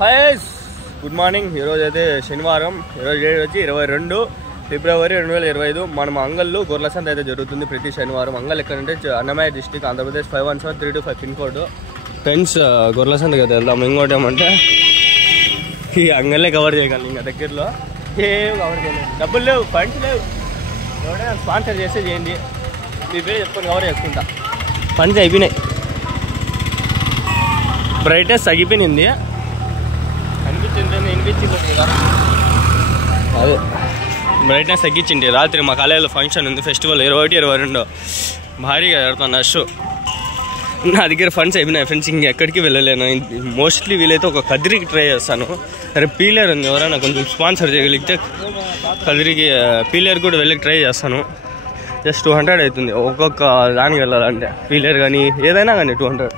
Hi good morning. ఈరోజు అయితే శనివారం. ఈరోజు డేట్ వచ్చి 22 ఫిబ్రవరి 2025. మనం అంగల్లో గొర్రెల సంత అయితే జరుగుతుంది ప్రతి శనివారం. అంగల్ ఎక్కడంటే Annamayya district, Andhra Pradesh 517325 pin code. Friends గొర్రెల సంతకి అయితే వెళ్దాం. ఇంకోటి ఏమంటే ఈ అంగల్లే కవర్ చేయగలను, ఇంకా దగ్గరలో ఏం కవర్ చేయలేదు. డబ్బులు లేవు, ఫండ్స్ లేవు. ఎవరైనా స్పాన్సర్ చేస్తే చేయండి, మీ పేరు చెప్పుకొని కవర్ చేసుకుంటా. ఫండ్స్ అయిపోయినాయి, బ్రైట్నెస్ తగ్గిపోయింది. వినిపించింది అదే బ్రైట్నెస్ తగ్గించింది. రాత్రి మా కాలేజీలో ఫంక్షన్ ఉంది, ఫెస్టివల్ 21, 22 భారీగా జరుగుతుంది. షో నా దగ్గర ఫండ్స్ అయిపోయినాయి ఫ్రెండ్స్, ఇంకెక్కడికి వెళ్ళలేను. మోస్ట్లీ వీలైతే ఒక కదిరికి ట్రై చేస్తాను. రేపు పీలర్ ఉంది, ఎవరైనా కొంచెం స్పాన్సర్ చేయగలిగితే కదిరికి పీలర్ కూడా వెళ్ళి ట్రై చేస్తాను. జస్ట్ 200 అవుతుంది ఒక్కొక్క దానికి వెళ్ళాలంటే, పీలర్ కానీ ఏదైనా కానీ 200.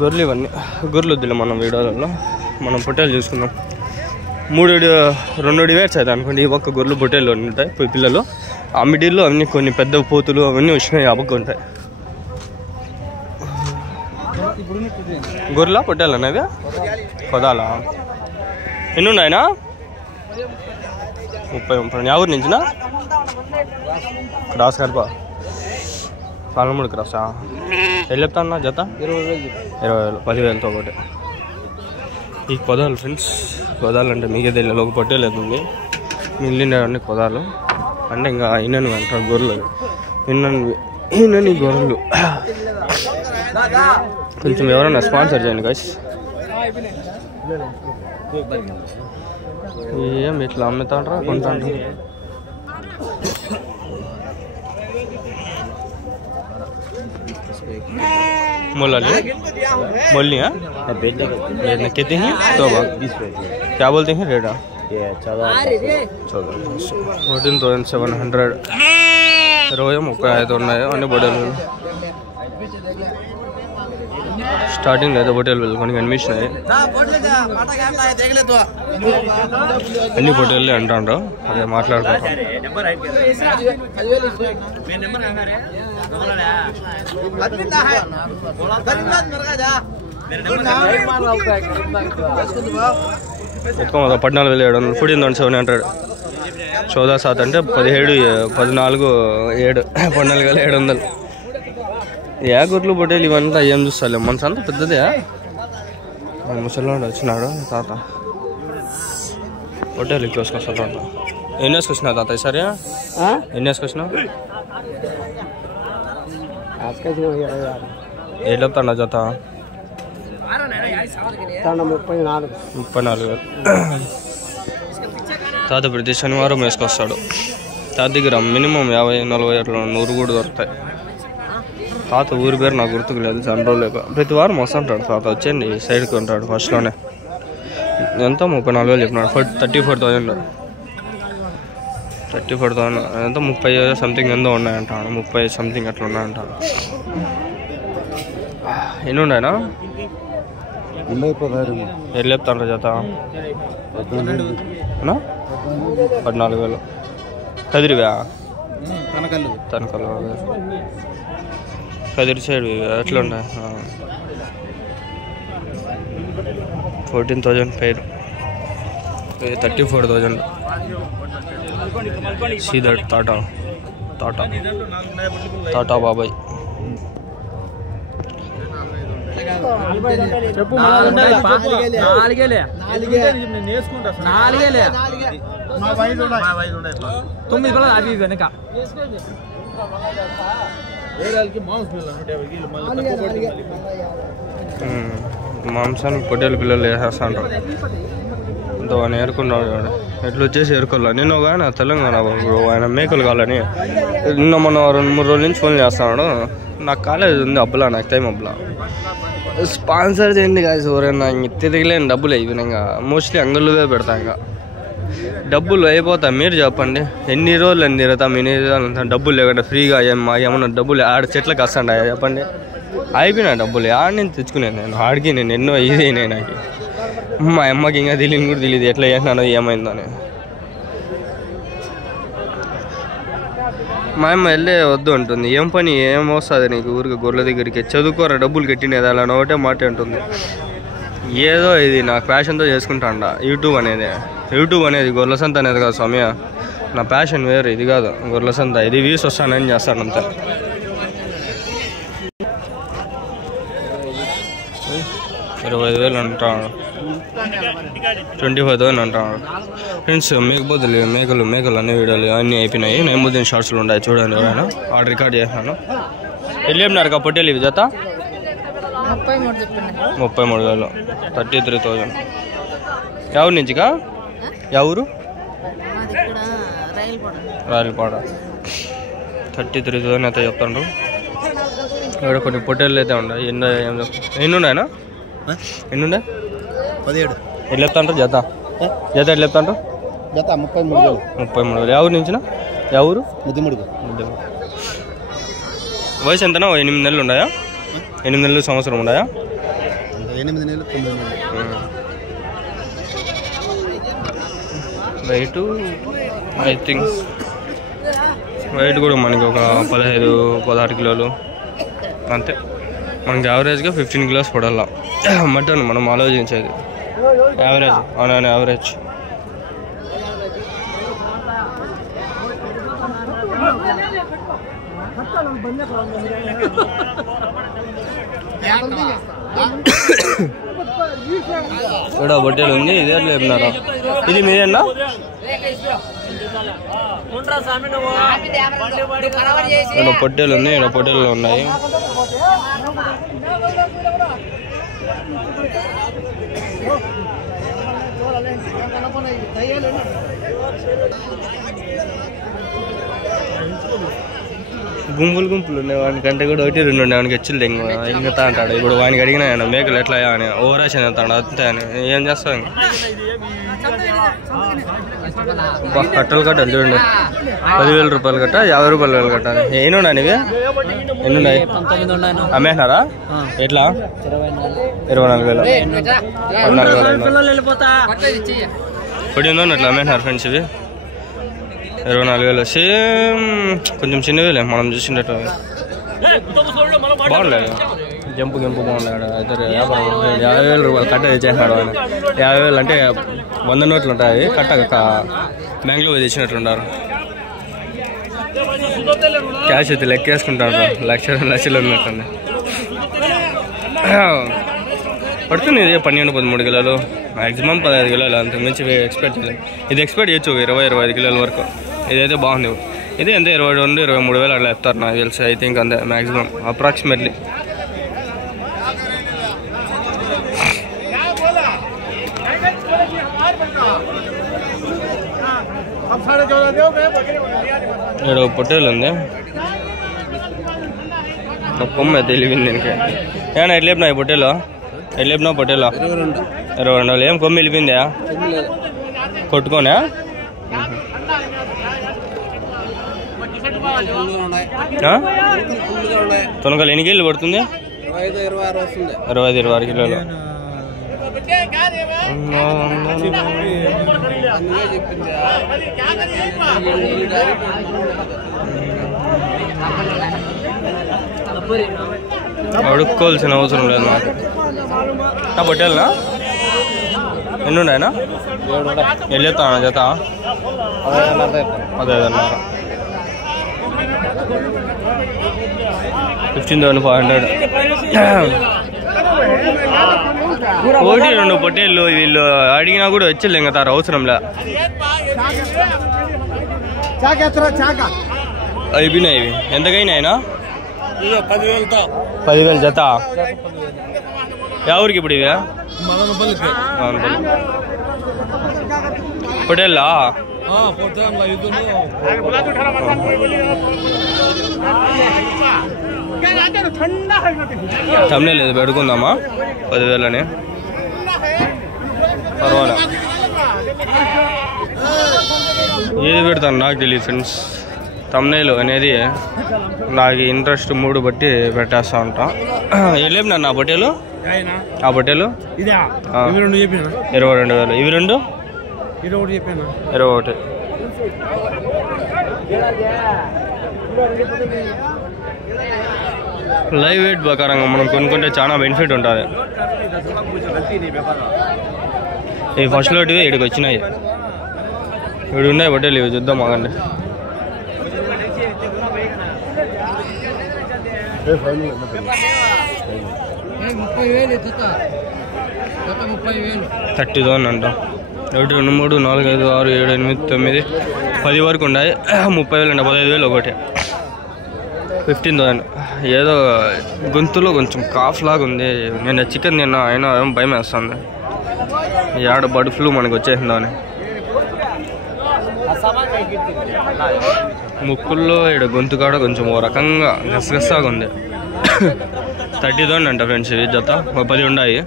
గొర్రెలు ఇవన్నీ గొర్రెలు వద్దులే మనం వీడియోలలో, మనం పొట్టేలు చూసుకుందాం. 2 డివైడ్స్ అవుతాయి అనుకోండి. ఈ ఒక్క గొర్రెలు పొట్టేలు ఉంటాయి పిల్లలు. ఆ మిడిల్లో అన్నీ కొన్ని పెద్ద పోతులు అవన్నీ వచ్చినాయి, అబ్బకు ఉంటాయి. గొర్రెల పొట్టేలు అనేవి పదాలా ఎన్ని ఉన్నాయనా? 30 ఎవరి నుంచినా? క్రాస్ కడప పాలమూడు క్రాసా? ఎల్లు చెప్తా అన్న జత 20,000 10,000తో ఒకటి. ఈ పొదాలు ఫ్రెండ్స్, పొదాలు అంటే మీకే తెలియదు. ఒక పొట్టేలు అవుతుంది, మిగిలినవన్నీ పొదాలు అంటే ఇంకా ఇన్నని అంటారు గొర్రెలు. ఇన్నని గొర్రెలు. కొంచెం ఎవరైనా స్పాన్సర్ చేయండి గైస్. ఏం ఇట్లా అమ్ముతాంటారా కొంటాంటారు? मोली कितने हैं? तो क्या बोलते हैं रेट? 14,700. 35 ఉన్నాయి అన్ని బొటేలు. స్టార్టింగ్ అయితే బొటేలు కొన్ని కనిపించినాయి, అన్ని బొటేళ్ళే అంటారు. అదే మాట్లాడుకుంటాం. ఎక్కువ 14,700. 14,700. 14,700 అంటే 17, 14, 7, 14,700. ఏ గొర్రెలు పొట్టేలు ఇవంతా ఏం చూస్తాలే, మనసు అంతా పెద్దదే. ముసలివాడు వచ్చినాడు తాత, పొట్టేలు ఇట్లా తాత. ఎన్ని వేసుకొచ్చినావు తాత ఈసారి? ఎన్ని వేసుకొచ్చినావు? ఏం చెప్తాడా జత? 34,000. తాత ప్రతి శనివారం వేసుకొస్తాడు. తాత దగ్గర మినిమం 50-40 అట్లా 100 కూడా దొరుకుతాయి. తాత ఊరి పేరు నాకు గుర్తుకు లేదు, చండ్రోలేక. ప్రతి వారం వస్తుంటాడు తాత. వచ్చేయండి సైడ్కి ఉంటాడు ఫస్ట్లోనే. ఎంతో 34,000 చెప్పినాడు. 34,000. 34,000 ఎంతో 30 సంథింగ్ ఎంతో ఉన్నాయంటాడు. 30 సంథింగ్ అట్లా ఉన్నాయంటాడు. ఎన్ని ఉన్నాయనా? ఎన్ని చెప్తాను జత? 14,000. కదిరివా? తనకల్లు కదిరి సైడ్ ఎట్లా ఉన్నాయి? 14,000 పైన. 34,000. సీదట్ టాటా బాబాయ్. మాంసానికి పొట్టేలు పిల్లలు వేసేస్తా అంటారు. ఇంత ఆయన ఏరుకున్నాడు, ఎట్లా వచ్చేసి ఏరుకోలే. నేను కానీ తెలంగాణ ఆయన మేకలు కావాలని నిన్న మొన్న 2-3 రోజుల నుంచి ఫోన్ చేస్తున్నాడు. నాకు కాలేజ్ ఉంది అబ్బులా, నాకు టైం అబ్బులా. స్పాన్సర్ చేయండి కాదు ఎవరైనా. తిరగలేని డబ్బులు అయిపోయినాయి. ఇంకా మోస్ట్లీ అంగళ్ళువే పెడతా. ఇంకా డబ్బులు అయిపోతాయి. మీరు చెప్పండి ఎన్ని రోజులు అని తిరుగుతా? డబ్బులు లేకుండా ఫ్రీగా ఏమన్నా డబ్బులు ఆడ చెట్లకు వస్తాండా చెప్పండి? అయిపోయినా డబ్బులు ఆడ నుంచి తెచ్చుకున్నాను నేను. ఆడికి నేను ఎన్నో ఇది అయినాయి. నాకు మా అమ్మకి ఇంకా తెలియని కూడా తెలియదు ఎట్లా చేసినానో ఏమైందని. మా అమ్మ వెళ్ళే వద్దు అంటుంది. ఏం పని ఏం వస్తుంది నీకు ఊరికి గొర్రెల దగ్గరికి? చదువుకోరా, డబ్బులు కట్టినది అలా ఒకటే మాట అంటుంది. ఏదో ఇది నా ప్యాషన్తో చేసుకుంటాండ యూట్యూబ్ అనేది గొర్రెల సంత అనేది కాదు స్వామి. నా ప్యాషన్ వేరు, ఇది కాదు గొర్రెల సంత. ఇది వ్యూస్ వస్తానని చేస్తాను అంతే. 25,000 అంటాడు, 25,000 అంటాడు ఫ్రెండ్స్. మేకలు అన్ని వీడియోలు అన్నీ అయిపోయినాయి. నైముద్దీన్ షార్ట్స్లో ఉన్నాయి చూడండి. ఎవరైనా ఆర్డర్ రికార్డ్ చేశాను. ఎల్లు చెప్పినారు పొట్టేలు ఇవి జత 33,000, 33,000. ఎవరి నుంచిగా? ఎవరు? రాయలపాడ. 33,000 అయితే చెప్తాండ్రు. ఇక్కడ కొన్ని పొట్టేళ్ళు అయితే ఉన్నాయి. ఎన్ని ఉన్నాయనా? ఎన్ని ఉన్నాయి? 17. ఎట్లా చెప్తాంటారు జత? ఎట్లా చెప్తాంటారు? జత 33,000. ఎవరి నుంచిన? ఎవరు? ముద్దుముడుగు. వయసు ఎంతనా? 8 నెలలు ఉన్నాయా? 8 నెలలు సంవత్సరం ఉన్నాయా? 8 నెలలు 9 నెలలు. వెయిట్ ఐ థింక్ వెయిట్ కూడా మనకి ఒక 15-16 కిలోలు అంతే. మనకి యావరేజ్గా 15 కిలోస్ పడాల మటన్. మనం ఆలోచించేది యావరేజ్. అవునా? యావరేజ్. ఇక్కడ బొట్టెలు ఉంది. ఇదే లేపున్నారా? ఇది మీరేనా? ఇక్కడ పొట్టేలు ఉంది. ఇక్కడ పొట్టేలు ఉన్నాయి. గుంపులు ఉన్నాయి. వానికంటే కూడా 1-2 ఉండే. వానికి హెచ్చులు ఇంకతా అంటాడు. ఇప్పుడు వానికి అడిగినా మేకలు ఎట్లా అని ఓవరాక్షన్ అవుతాడు. అంతే అని ఏం చేస్తావు? కట్టలు చూడండి. 10,000 రూపాయలు కట్ట, 50 రూపాయలు కట్టాలి. ఎన్ని ఉన్నాయి ఇవి? ఎన్ని ఉన్నాయి? అమ్మేసినారా? ఎట్లా? 24,000, 14,000 14,000 అట్లా అమ్మేసినారు ఫ్రెండ్స్. ఇవి 24,000. సేమ్ కొంచెం చిన్నవిలే మనం చూసినట్టు. బాగుండలేదు. జంపు బాగున్నాడు. అయితే 50,000 రూపాయలు కట్ట తెచ్చేసినాడు ఆయన. 50,000 అంటే 100 నోట్లు ఉంటాయి. కట్ట బ్యాంక్లో పోయి తెచ్చినట్లున్నారు. క్యాష్ అయితే లెక్కేసుకుంటాడు. 1,00,000 2,00,000 ఉన్నట్టుంది. పడుతుంది ఇది 12-13 కిలోలు, మ్యాక్సిమం 15 కిలోలు. అంతకు మించి ఎక్స్పెక్ట్ చేయలేదు. ఇది ఎక్స్పెక్ట్ చేయొచ్చు 20-25 కిలోల వరకు. ఇదైతే బాగుంది. ఇది అంతే 22-23,000 అట్లా చెప్తారు నాకు తెలిసి. ఐ థింక్ అంతే మ్యాక్సిమం అప్రాక్సిమేట్లీ. ఇక్కడ పొట్టేలు ఉంది. కొమ్మ తెలివింది దీనికి. ఏమన్నా ఎట్లా చెప్పినా ఈ పొట్టేలు? ఎట్లా చెప్పినా పొట్టేలు? 22,000. ఏం కొమ్మ వెళ్ళిపోయిందా? కొట్టుకోనా? తొనకలు ఎన్ని కేజీలు పడుతుంది? 25-26 కిలోలు. అడుక్కోవాల్సిన అవసరం లేదు నాకు. నా పొట్టేలనా? ఎన్ని ఉన్నాయనా? ఎన్ని చెప్తాను జత? 15,500. 15,500. 1-2 పొట్టేళ్ళు వీళ్ళు అడిగినా కూడా వచ్చి లెంగతారు. అవసరంలే. అయిపోయినాయి ఇవి. ఎంతకైనా అయినా 10,000 జత. ఎవరికి ఇప్పుడు ఇవి? పొట్టేళ్ళా? తమ్నే లేదు పెట్టుకుందామా 10,000 అని. పర్వాలే. ఏది పెడతాను నాకు తెలియదు ఫ్రెండ్స్. తమ్నైల్ అనేది నాకు ఇంట్రెస్ట్ మూడు బట్టి పెట్టేస్తా ఉంటా. వెళ్ళేపు నన్ను ఆ పొట్టేలు. ఆ పొట్టేలు 22,000. ఇవి రెండు 21. లైవ్ వెయిట్ ప్రకారంగా మనం కొనుక్కుంటే చాలా బెనిఫిట్ ఉంటుంది. ఈ ఫస్ట్ లోటివి ఇక్కడికి వచ్చినాయి, ఇక్కడ ఉన్నాయి పొట్టేలు. ఇవి చూద్దాం ఆగండి. $30,000 అంట. 1, 2, 3, 4, 5, 6, 7, 8, 9, 10 వరకు ఉన్నాయి. 30,000 అంట. 15,000 ఒకటి. 15,000. ఏదో గొంతులో కొంచెం కాఫ్ లాగా ఉంది. నేను చికెన్ తిన్నా అయినా భయం వేస్తుంది. యాడ బర్డ్ ఫ్లూ మనకు వచ్చేసిందో అని. ముక్కుల్లో ఇక్కడ గొంతు కాడ కొంచెం ఓ రకంగా గసగసాగా ఉంది. 30,000 అంట ఫ్రెండ్స్. ఈ జత 10 ఉన్నాయి.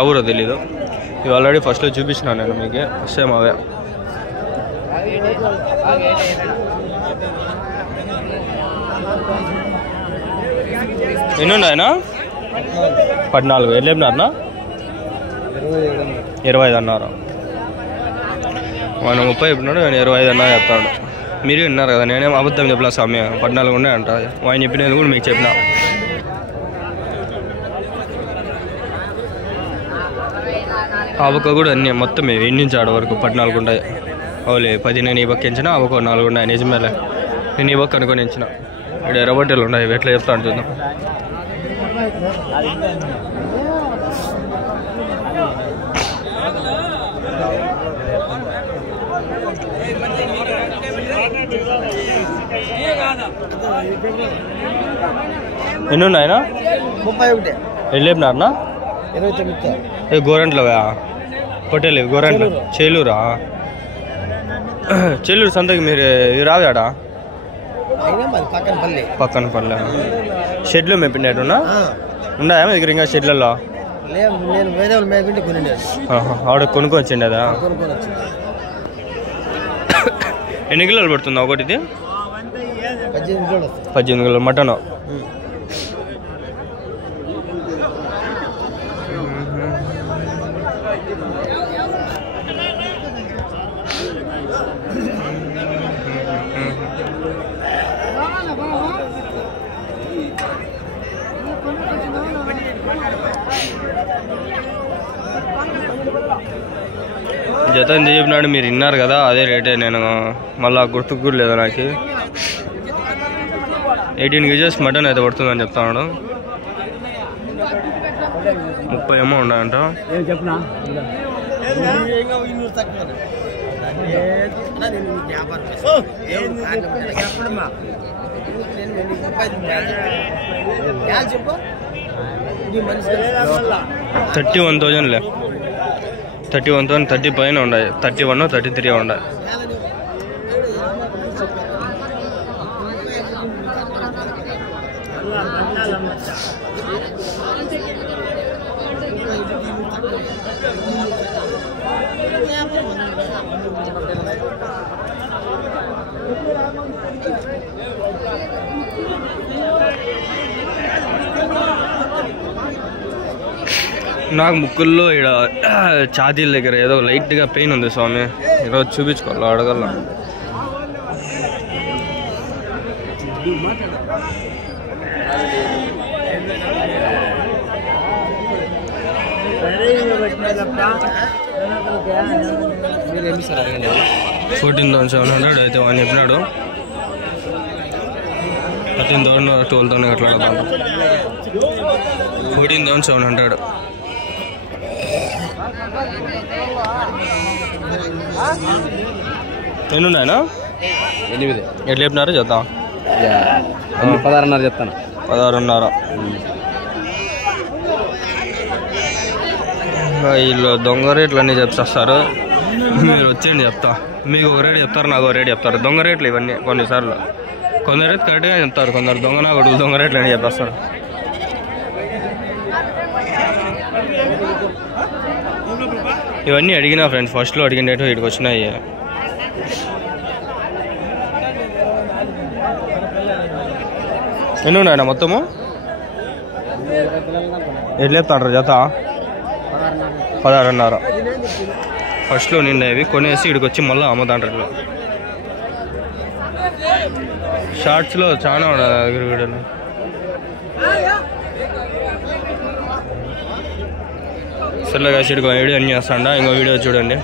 ఎవరో తెలీదు. ఇవి ఆల్రెడీ ఫస్ట్లో చూపించినాను నేను మీకు. సేమ్ అవే. ఎన్ని ఉన్నాయనా? 14. ఎన్ని చెప్పినారనా? 25 అన్నారు. మనం 30 చెప్పినాడు, నేను 25 అన్నా చెప్తాడు. మీరు విన్నారు కదా, నేనేం అబద్ధం చెప్పలే స్వామి. 14 ఉన్నాయంట. ఆయన చెప్పినది కూడా మీకు చెప్పిన. ఆవక కూడా అన్నీ మొత్తం ఇన్ని నుంచి ఆడ వరకు 14 ఉంటాయి. అవులే 10 నేను ఈ పక్క ఎంచిన, ఆవక 4 ఉన్నాయి. నిజమేలే, నేను ఈ పక్క అనుకొని ఎంచిన. ఇక్కడ ఎర్రబట్టెలు ఉన్నాయి. ఎట్లా చెప్తాను చూద్దాం. ఎన్ని ఉన్నాయనా? 31. ఎన్ని లేపినారనా? 29. ఏ గోరంట్లోవా పొట్టేలు? గోరంట్లో చేలూరా? చేలూరు సంతకి మీరు రావాడా? పక్కన పల్లె. షెడ్లో మేపినట్టున్నా ఉన్నాయా మీ దగ్గర? ఇంకా షెడ్లలో ఆవిడ కొనుక్కొచ్చిండి అదా? ఎన్ని కిలోలు పడుతుందా ఒకటిది? 18 కిలోలు మటన్. జత ఎంత చెప్పినాడు మీరు విన్నారు కదా, అదే రేటే. నేను మళ్ళీ గుర్తుకు కూడా లేదు నాకు. 18 kgs మటన్ అయితే పడుతుందని చెప్తున్నాడు. 30 ఏమో ఉన్నాయంట. $31,000లే. 31,000, 30 పైన ఉన్నాయి. 31, 33 ఉన్నాయి. నాకు ముక్కుల్లో ఇక్కడ ఛాతీల దగ్గర ఏదో లైట్గా పెయిన్ ఉంది స్వామి. ఈరోజు చూపించుకోవాలి, అడగల. $14,700 అయితే వాడిని చెప్పినాడు. 13,000, 12,000 అట్లా కదా. 14,700. ఎన్ని ఉన్నాయనా? 8. ఎట్లా చెప్పినారు చేద్దాం? 16.5 చెప్తాను. 16.5. వీళ్ళు దొంగ రేట్లు అన్నీ చెప్పేస్తారు. మీరు వచ్చేయండి చెప్తా. మీకు ఒక రేటు చెప్తారు, నాకు ఒక రేటు చెప్తారు. దొంగ రేట్లు ఇవన్నీ కొన్నిసార్లు. కొందరు రేటు కరెక్ట్గా చెప్తారు, కొందరు దొంగ నాకు దొంగ రేట్లు అని చెప్పేస్తారు. ఇవన్నీ అడిగినా ఫ్రెండ్స్, ఫస్ట్లో అడిగిన రేటు ఇక్కడికి వచ్చినాయి. ఎన్ని ఉన్నాయన్నా మొత్తము? ఎట్లా చెప్తాంటారు జత? 16.5. ఫస్ట్లో నిండేవి కొనేసి ఇక్కడికి వచ్చి మళ్ళీ అమ్ముతాంటారు. షార్ట్స్లో చాలా ఉన్నాయి దగ్గర వీడియోలు. సర్లేగా వీడియో అన్నీ చేస్తాండా ఇంకో వీడియో చూడండి.